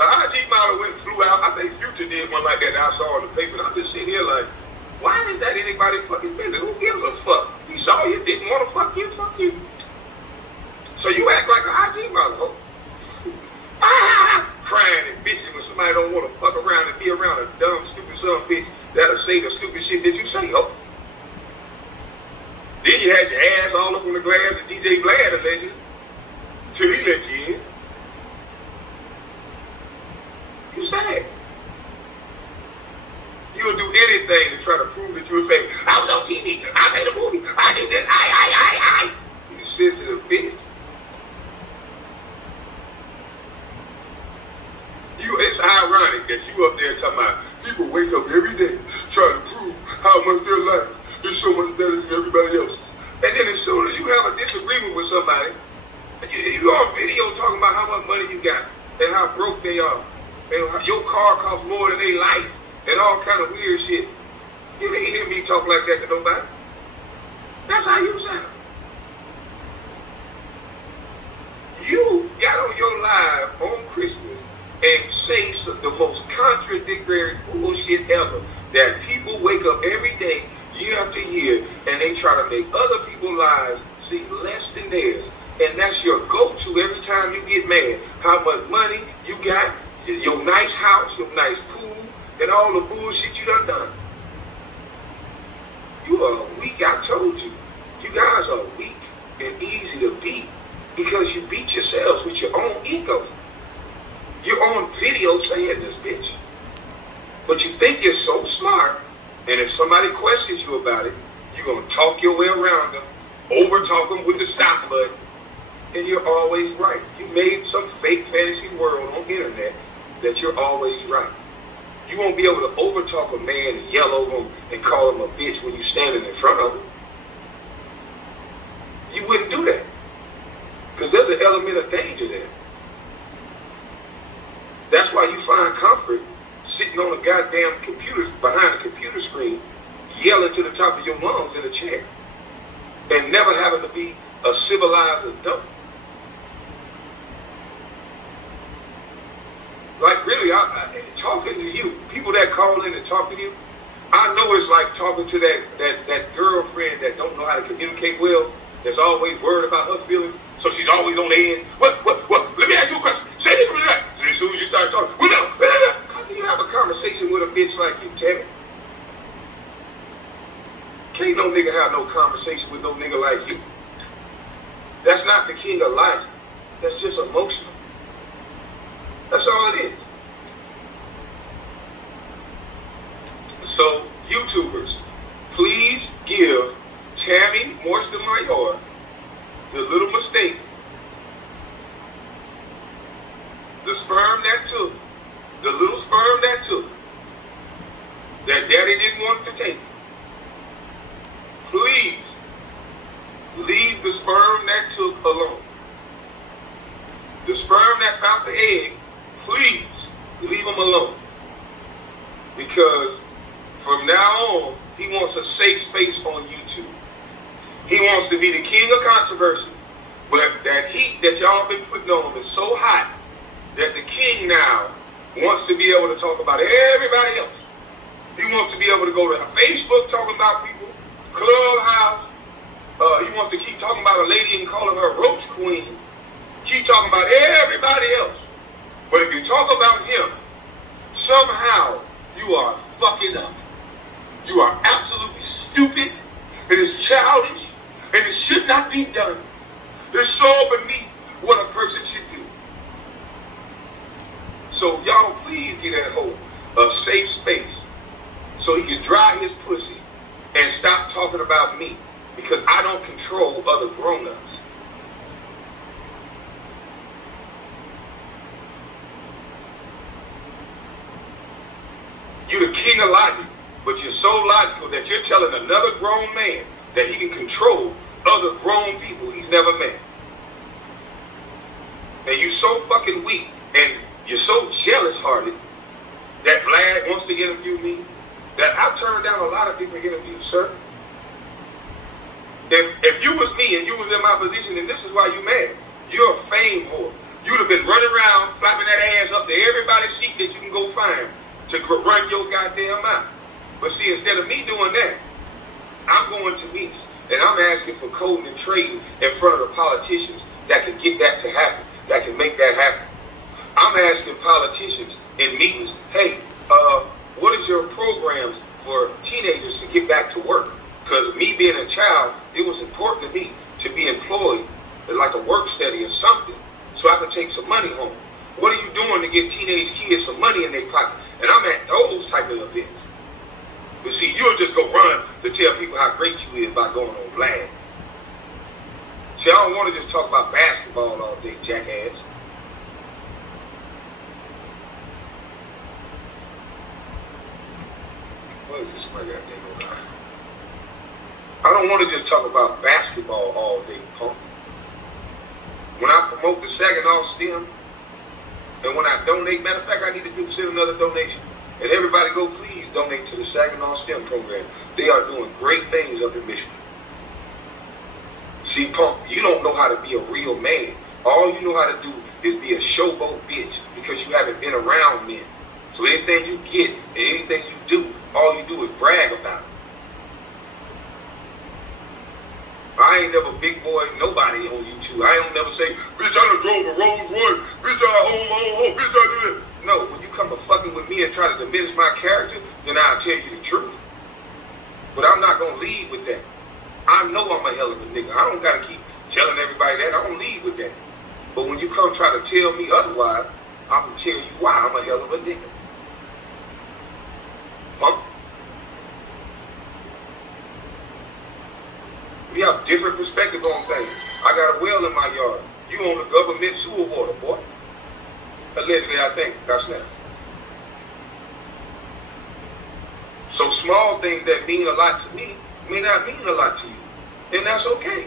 The IG model went and flew out. I think Future did one like that I saw in the paper. And I'm just sitting here like, why is that anybody fucking business? Who gives a fuck? He saw you, didn't want to fuck you, fuck you. So you act like an IG model. Crying and bitching when somebody don't want to fuck around and be around a dumb, stupid son of a bitch that'll say the stupid shit that you say, ho. Then you had your ass all up on the glass and DJ Vlad alleged till he let you in. You sad. You'll do anything to try to prove that you're famous. I was on TV. I made a movie. I did this. I. You sensitive bitch. It's ironic that you up there talking about people wake up every day trying to prove how much their life is so much better than everybody else's. And then as soon as you have a disagreement with somebody, you on video talking about how much money you got and how broke they are. And how your car costs more than their life and all kind of weird shit. You didn't hear me talk like that to nobody. That's how you sound. You got on your live on Christmas and say the most contradictory bullshit ever, that people wake up every day, year after year, and they try to make other people's lives seem less than theirs. And that's your go-to every time you get mad. How much money you got, your nice house, your nice pool, and all the bullshit you done. You are weak, I told you. You guys are weak and easy to beat because you beat yourselves with your own ego. You're on video saying this, bitch. But you think you're so smart, and if somebody questions you about it, you're going to talk your way around them, over-talk them with the stop button, and you're always right. You made some fake fantasy world on the internet that you're always right. You won't be able to over-talk a man and yell over him and call him a bitch when you're standing in front of him. You wouldn't do that. Because there's an element of danger there. That's why you find comfort sitting on a goddamn computer, behind a computer screen, yelling to the top of your lungs in a chair, and never having to be a civilized adult. Like really, talking to you, people that call in and talk to you, I know it's like talking to that girlfriend that don't know how to communicate well, that's always worried about her feelings, so she's always on the edge. What? Let me ask you a question. Say this for that. So as soon as you start talking, well, no. How can you have a conversation with a bitch like you, Tammy? Can't no nigga have no conversation with no nigga like you. That's not the king of life. That's just emotional. That's all it is. So, YouTubers, please give Tammy Morstan-Mayor the little mistake, the sperm that took, the little sperm that took, that daddy didn't want to take. Please leave the sperm that took alone. The sperm that found the egg, please leave him alone. Because from now on, he wants a safe space on YouTube. He wants to be the king of controversy. But that heat that y'all been putting on him is so hot that the king now wants to be able to talk about everybody else. He wants to be able to go to Facebook talking about people, Clubhouse. He wants to keep talking about a lady and calling her Roach Queen. Keep talking about everybody else. But if you talk about him, somehow you are fucking up. You are absolutely stupid. It is childish. And it should not be done. It's so beneath what a person should do. So y'all please get that hoe a safe space so he can dry his pussy and stop talking about me, because I don't control other grown-ups. You're the king of logic, but you're so logical that you're telling another grown man that he can control other grown people he's never met. And you're so fucking weak and you're so jealous-hearted that Vlad wants to interview me, that I've turned down a lot of different interviews, sir. If you was me and you was in my position, then this is why you mad. You're a fame whore. You'd have been running around flapping that ass up to everybody's seat that you can go find to run your goddamn mouth. But see, instead of me doing that, I'm going to meetings and I'm asking for coding and trading in front of the politicians that can get that to happen, that can make that happen. I'm asking politicians in meetings, hey, what is your programs for teenagers to get back to work? Because me being a child, it was important to me to be employed like a work study or something so I could take some money home. What are you doing to get teenage kids some money in their pocket? And I'm at those type of events. But see, you'll just go run to tell people how great you is by going on Vlad. See, I don't want to just talk about basketball all day, jackass. What is this? My goddamn eye. I don't want to just talk about basketball all day, punk. When I promote the Saginaw STEM, and when I donate, matter of fact, I need to send another donation. And everybody go please donate to the Saginaw STEM program. They are doing great things up in Michigan. See, punk, you don't know how to be a real man. All you know how to do is be a showboat bitch because you haven't been around men. So anything you get and anything you do, all you do is brag about it. I ain't never big boy nobody on YouTube. I don't never say, bitch, I done drove a Rolls Royce. Bitch, I own my own home. Bitch, I do this. No, when you come to fucking with me and try to diminish my character, then I'll tell you the truth. But I'm not going to lead with that. I know I'm a hell of a nigga. I don't got to keep telling everybody that. I don't lead with that. But when you come try to tell me otherwise, I'm going to tell you why I'm a hell of a nigga. Huh? We have different perspective on things. I got a well in my yard. You on the government sewer water, boy. Allegedly, I think. That's now. So small things that mean a lot to me may not mean a lot to you. And that's okay.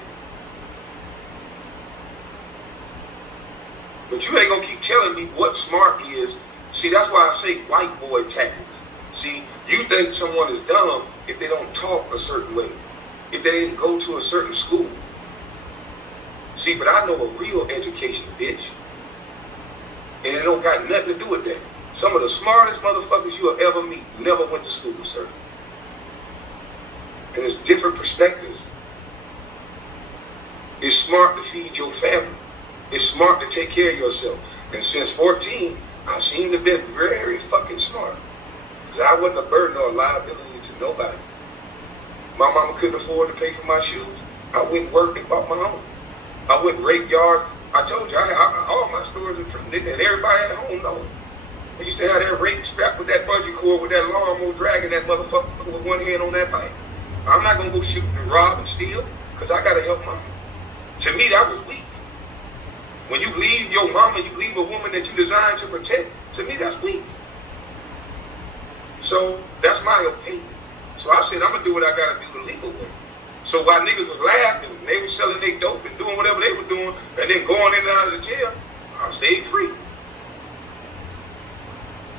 But you ain't gonna keep telling me what smart is. See, that's why I say white boy tactics. See, you think someone is dumb if they don't talk a certain way, if they didn't go to a certain school. See, but I know a real education, bitch. And it don't got nothing to do with that. Some of the smartest motherfuckers you'll ever meet never went to school, sir. And it's different perspectives. It's smart to feed your family. It's smart to take care of yourself. And since 14, I seem to have been very fucking smart. Because I wasn't a burden or a liability to nobody. My mama couldn't afford to pay for my shoes. I went and worked and bought my own. I went and raped yards. I told you, all my stories are true, nigga, and everybody at home knows. I used to have that rape strapped with that bungee cord with that lawnmower dragging that motherfucker with one hand on that bike. I'm not going to go shoot and rob and steal because I got to help mama. To me, that was weak. When you leave your mama, you leave a woman that you designed to protect, to me, that's weak. So that's my opinion. So I said, I'm going to do what I got to do the legal way. So while niggas was laughing, they were selling their dope and doing whatever they were doing, and then going in and out of the jail, I stayed free.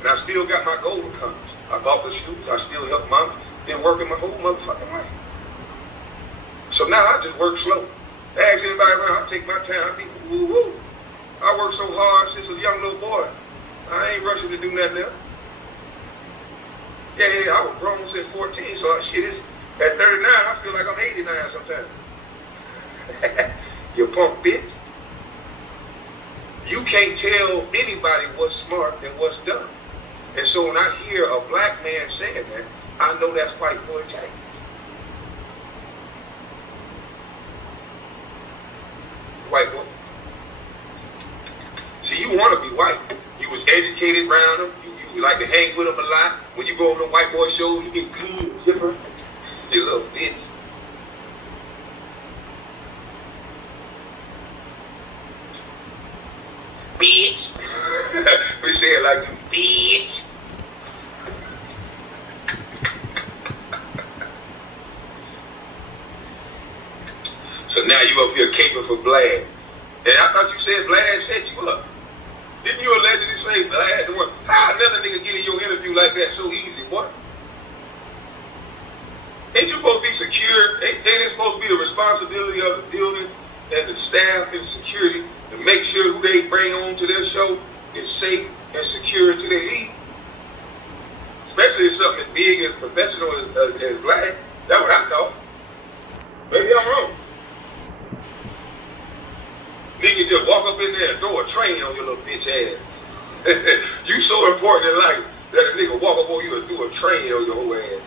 And I still got my golden compass. I bought the shoes. I still help mama. Been working my whole motherfucking life. So now I just work slow. Ask anybody around, I take my time. I be woo-woo. I work so hard since a young little boy. I ain't rushing to do nothing else. Yeah, I was grown since 14, so shit is, at 39, I feel like I'm 89 sometimes. You punk bitch. You can't tell anybody what's smart and what's dumb. And so when I hear a black man saying that, I know that's white boy tactics. White boy. See, you want to be white. You was educated around them. You like to hang with them a lot. When you go on the white boy shows, you get clean and zipper. You little bitch. Bitch. We say it like, bitch. So now you up here caping for Blad. And I thought you said Blad set you up. Didn't you allegedly say Blad the one? How another nigga get in your interview like that so easy, boy? Ain't you supposed to be secure? Ain't it supposed to be the responsibility of the building and the staff and security to make sure who they bring on to their show is safe and secure until they leave? Especially if something as big as professional as Blad. That's what I thought. Maybe I'm wrong. Nigga just walk up in there and throw a train on your little bitch ass. You so important in life that a nigga walk up on you and do a train on your whole ass.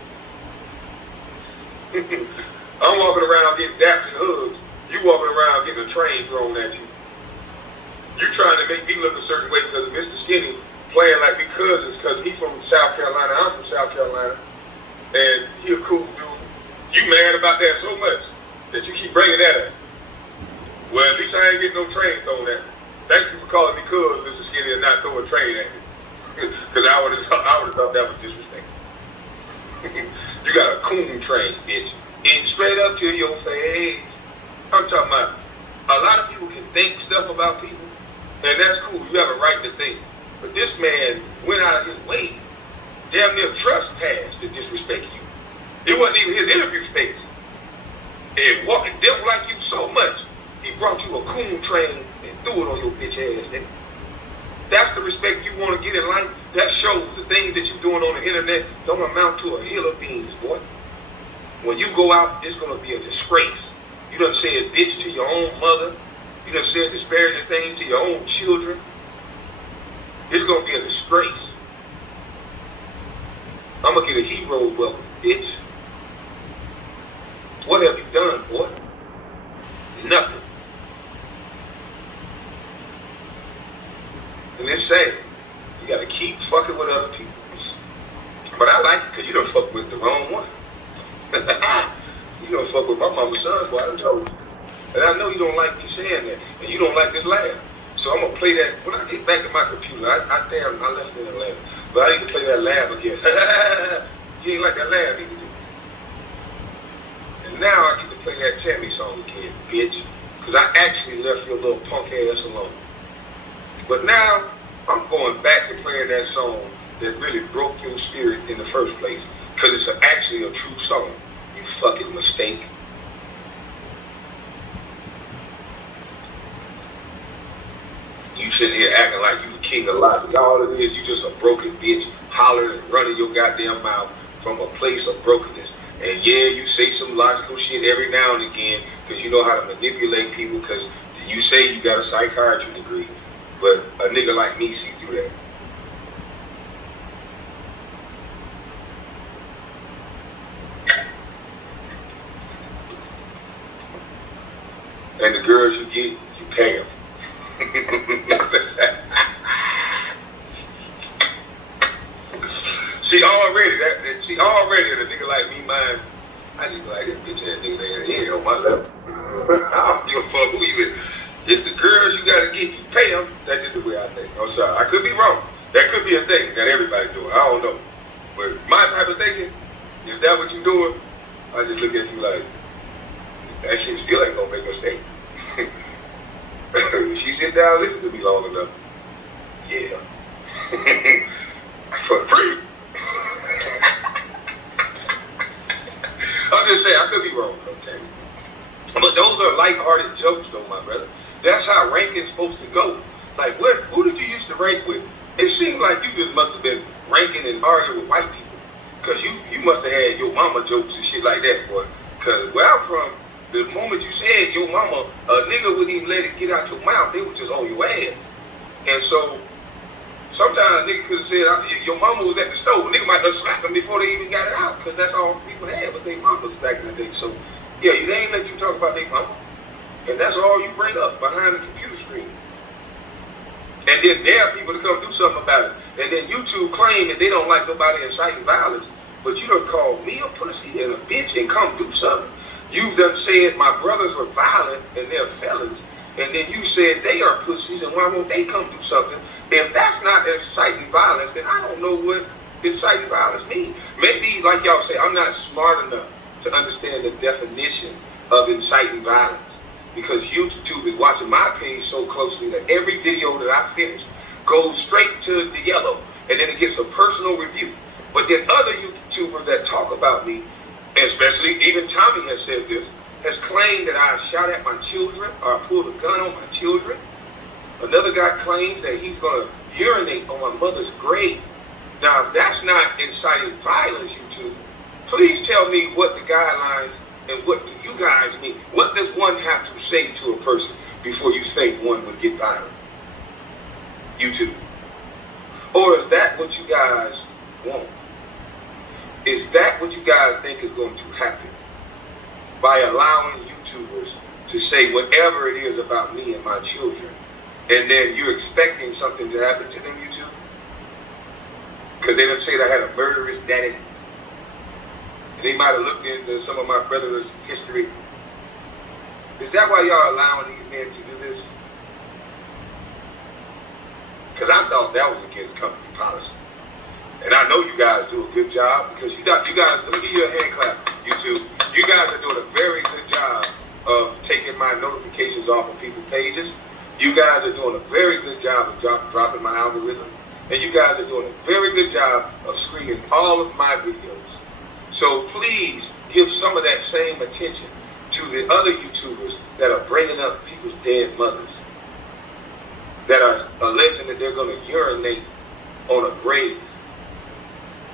I'm walking around getting daps and hugs. You walking around getting a train thrown at you. You trying to make me look a certain way because of Mr. Skinny playing like we cousins because he from South Carolina, I'm from South Carolina, and he a cool dude. You mad about that so much that you keep bringing that up. Well, at least I ain't getting no train thrown at me. Thank you for calling me cuz, Mr. Skinny, and not throwing a train at me. Because I would have thought that was disrespectful. You got a coon train, bitch. Eating straight up to your face. I'm talking about, a lot of people can think stuff about people, and that's cool. You have a right to think. But this man went out of his way, damn near trespassed to disrespect you. It wasn't even his interview space. And walking devil like you so much, he brought you a coon train and threw it on your bitch ass, nigga. That's the respect you want to get in life. That shows the things that you're doing on the internet don't amount to a hill of beans, boy. When you go out, it's going to be a disgrace. You done said bitch to your own mother. You done said disparaging things to your own children. It's gonna be a disgrace. I'm gonna get a hero welcome, bitch. What have you done, boy? Nothing. And it's sad. You gotta keep fucking with other people. But I like it because you don't fuck with the wrong one. You don't fuck with my mama's son, boy, I done told you. And I know you don't like me saying that. And you don't like this laugh. So I'm gonna play that when I get back to my computer. I left it in the laugh. But I need to play that laugh again. You ain't like that laugh either, do you? And now I get to play that Tammy song again, bitch. Because I actually left your little punk ass alone. But now, I'm going back to playing that song that really broke your spirit in the first place. Because it's actually a true song. You fucking mistake. You sitting here acting like you the king of life. All it is, you just a broken bitch hollering and running your goddamn mouth from a place of brokenness. And yeah, you say some logical shit every now and again because you know how to manipulate people because you say you got a psychiatry degree. But a nigga like me see through that. And the girls you get, you pay them. See already a nigga like me, man, I just be like, this bitch ass nigga there, he ain't on my level. I don't give a fuck who you is. If the girls you gotta get, you pay them. That's just the way I think. I'm sorry, I could be wrong. That could be a thing that everybody doing. I don't know. But my type of thinking, if that's what you doing, I just look at you like, that shit still ain't gonna make a mistake. She sit down and listen to me long enough. Yeah. For free. I'm just saying, I could be wrong, okay? But those are lighthearted jokes, though, my brother. That's how ranking's supposed to go. Like, who did you used to rank with? It seemed like you just must have been ranking and arguing with white people. Because you must have had your mama jokes and shit like that, boy. Because where I'm from, the moment you said your mama, a nigga wouldn't even let it get out your mouth. They would just on your ass. And so, sometimes a nigga could have said, your mama was at the store. A nigga might have slapped them before they even got it out. Because that's all people had with their mamas back in the day. So, yeah, they ain't let you talk about their mama. And that's all you bring up behind the computer screen. And then dare people to come do something about it. And then YouTube claim that they don't like nobody inciting violence. But you done called me a pussy and a bitch and come do something. You've done said my brothers were violent and they're felons. And then you said they are pussies and why won't they come do something? If that's not inciting violence, then I don't know what inciting violence means. Maybe, like y'all say, I'm not smart enough to understand the definition of inciting violence. Because YouTube is watching my page so closely that every video that I finish goes straight to the yellow. And then it gets a personal review. But then other YouTubers that talk about me, especially even Tommy has said this, has claimed that I shot at my children or I pulled a gun on my children. Another guy claims that he's going to urinate on my mother's grave. Now, if that's not inciting violence, YouTube, please tell me what the guidelines and what do you guys mean? What does one have to say to a person before you think one would get violent? YouTube. Or is that what you guys want? Is that what you guys think is going to happen? By allowing YouTubers to say whatever it is about me and my children, and then you're expecting something to happen to them, YouTube? Because they done said I had a murderous daddy. And they might have looked into some of my brother's history. Is that why y'all allowing these men to do this? Because I thought that was against company policy. And I know you guys do a good job because you guys, let me give you a hand clap, YouTube. You guys are doing a very good job of taking my notifications off of people's pages. You guys are doing a very good job of dropping my algorithm. And you guys are doing a very good job of screening all of my videos. So please give some of that same attention to the other YouTubers that are bringing up people's dead mothers, that are alleging that they're going to urinate on a grave.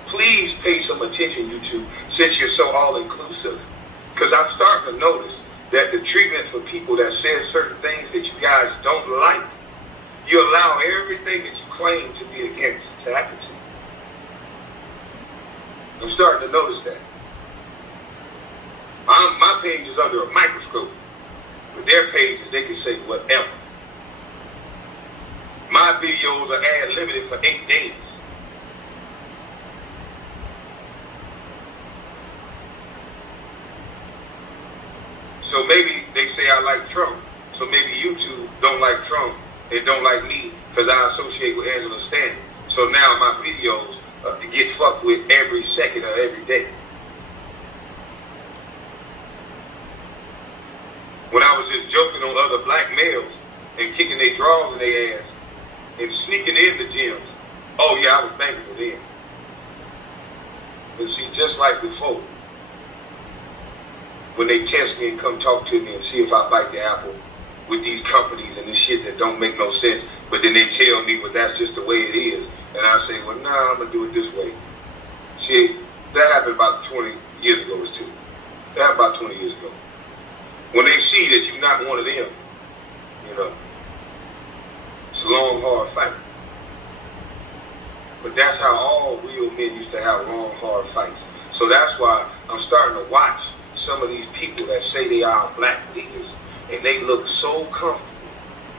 Please pay some attention, YouTube, since you're so all-inclusive. Because I'm starting to notice that the treatment for people that says certain things that you guys don't like, You allow everything that you claim to be against to happen to you. I'm starting to notice that. My page is under a microscope. With their pages, they can say whatever. My videos are ad limited for 8 days. So maybe they say I like Trump. So maybe YouTube don't like Trump and don't like me because I associate with Angela Stanton. So now my videos get fucked with every second of every day. When I was just joking on other black males and kicking their drawers in their ass and sneaking in the gyms, oh yeah, I was banging it in. But see, just like before, when they test me and come talk to me and see if I bite the apple with these companies and this shit that don't make no sense, but then they tell me, well, that's just the way it is. And I say, well, nah, I'm going to do it this way. See, that happened about 20 years ago, too. That happened about 20 years ago. When they see that you're not one of them, you know, it's a long, hard fight. But that's how all real men used to have long, hard fights. So that's why I'm starting to watch some of these people that say they are black leaders, and they look so comfortable.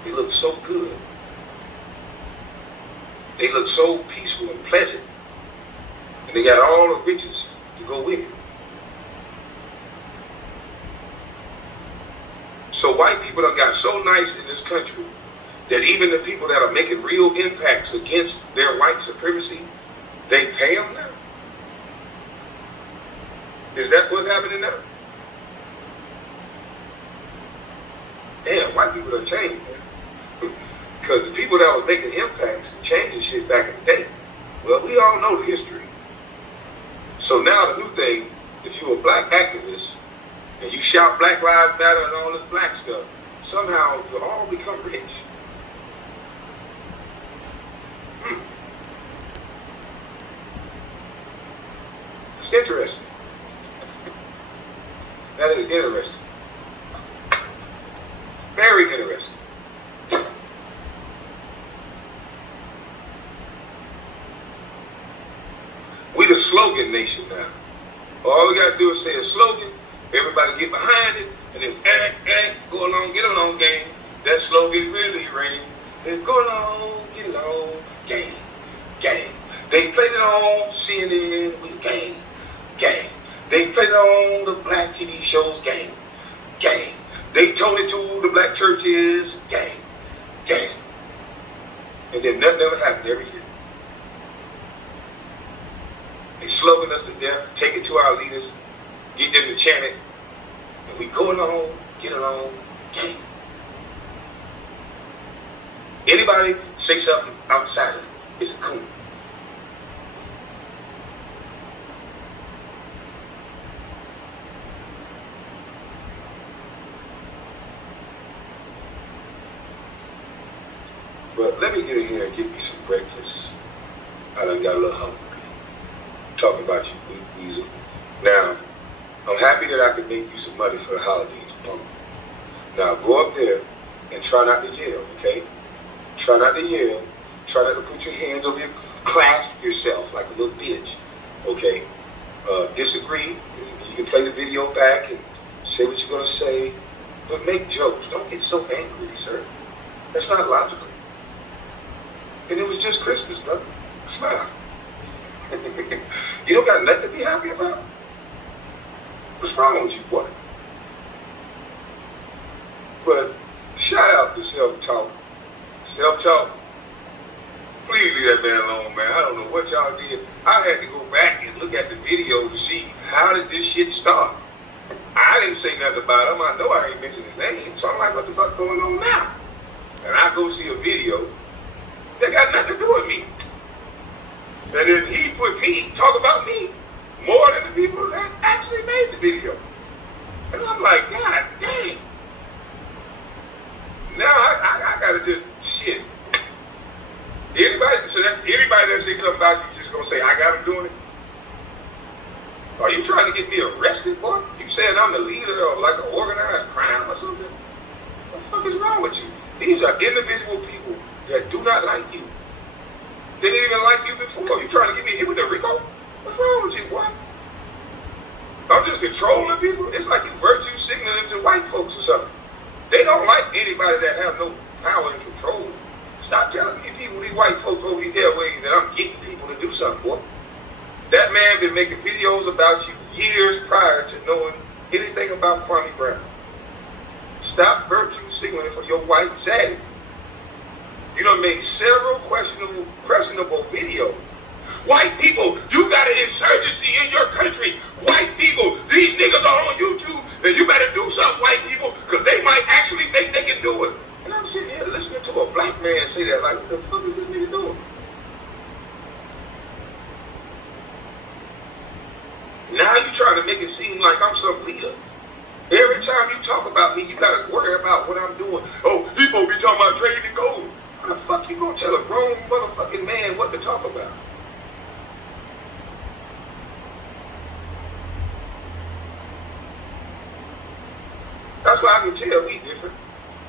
They look so good. They look so peaceful and pleasant. And they got all the riches to go with it. So white people done got so nice in this country that even the people that are making real impacts against their white supremacy, they pay them now. Is that what's happening now? Damn, white people done changed, man. Because the people that was making impacts and changing shit back in the day, well, we all know the history. So now the new thing, if you're a black activist and you shout Black Lives Matter and all this black stuff, somehow you all become rich. It's interesting. That is interesting. Very interesting. We the slogan nation now. All we gotta do is say a slogan, everybody get behind it, and it's go along, get along, gang. That slogan really ring. Then go along, get along, gang, gang. They played it on CNN, we gang, gang. They played it on the black TV shows, gang, gang. They told it to the black churches, gang, gang. And then nothing ever happened every year. They slogan us to death, take it to our leaders, get them to chant it, and we go along, get along, gang. Anybody say something outside of it, it's a coon. But let me get in here and get me some breakfast. I done got a little hungry. Talking about you, Weasel. Now, I'm happy that I can make you some money for the holidays, punk. Now, go up there and try not to yell, okay? Try not to yell. Try not to put your hands over your clasp yourself like a little bitch, okay? Disagree. You can play the video back and say what you're going to say, but make jokes. Don't get so angry, sir. That's not logical. And it was just Christmas, brother. Smile. You don't got nothing to be happy about? What's wrong with you, boy? But shout out to self-talk. Self-talk. Please leave that man alone, man. I don't know what y'all did. I had to go back and look at the video to see how did this shit start. I didn't say nothing about him. I know I ain't mentioned his name. So I'm like, what the fuck going on now? And I go see a video that got nothing to do with me. And then he put me, talk about me, more than the people that actually made the video. And I'm like, God dang. Now I gotta just, shit. Anybody that says something about you just gonna say, I got him doing it? Are you trying to get me arrested, boy? You saying I'm the leader of like an organized crime or something? What the fuck is wrong with you? These are individual people that do not like you. They didn't even like you before. You trying to get me hit with the Rico? What's wrong with you, boy? I'm just controlling people. It's like you virtue signaling to white folks or something. They don't like anybody that have no power and control. Stop telling me people, these white folks over these airways, that I'm getting people to do something, boy. That man been making videos about you years prior to knowing anything about Kwame Brown. Stop virtue signaling for your white zaddy. You done made several questionable videos. White people, you got an insurgency in your country. White people, these niggas are on YouTube, and you better do something, white people, because they might actually think they can do it. And I'm sitting here listening to a black man say that, like, what the fuck is this nigga doing? Now you trying to make it seem like I'm some leader. Every time you talk about me, you got to worry about what I'm doing. Oh, he supposed to be talking about trading gold. How the fuck you gonna tell a grown motherfucking man what to talk about? That's why I can tell we different.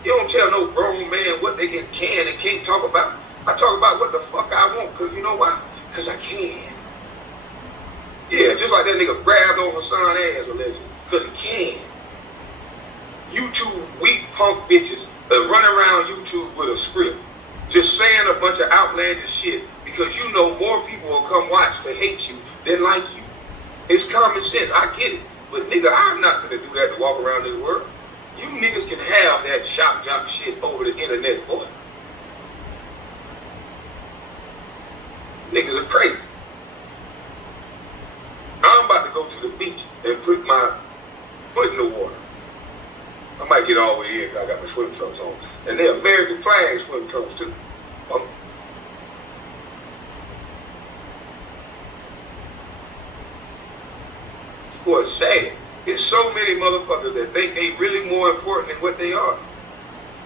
You don't tell no grown man what they can and can't talk about. I talk about what the fuck I want, because you know why? Because I can. Yeah, just like that nigga grabbed on Hassan ass allegedly, because he can. You two weak punk bitches that run around YouTube with a script, just saying a bunch of outlandish shit because you know more people will come watch to hate you than like you. It's common sense, I get it. But nigga, I'm not gonna do that to walk around this world. You niggas can have that shock jock shit over the internet, boy. Niggas are crazy. I'm about to go to the beach and put my foot in the water. I might get all the way in because I got my swim trunks on. And they're American flag swim trunks too. Boy, it's sad. It's so many motherfuckers that think they really more important than what they are.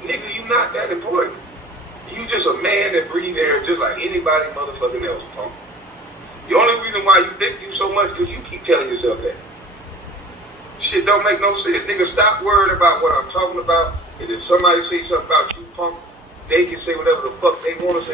Nigga, you not that important. You just a man that breathe air just like anybody motherfucking else, punk. The only reason why you think you so much because you keep telling yourself that. Shit don't make no sense. Nigga, stop worrying about what I'm talking about. And if somebody say something about you, punk, they can say whatever the fuck they want to say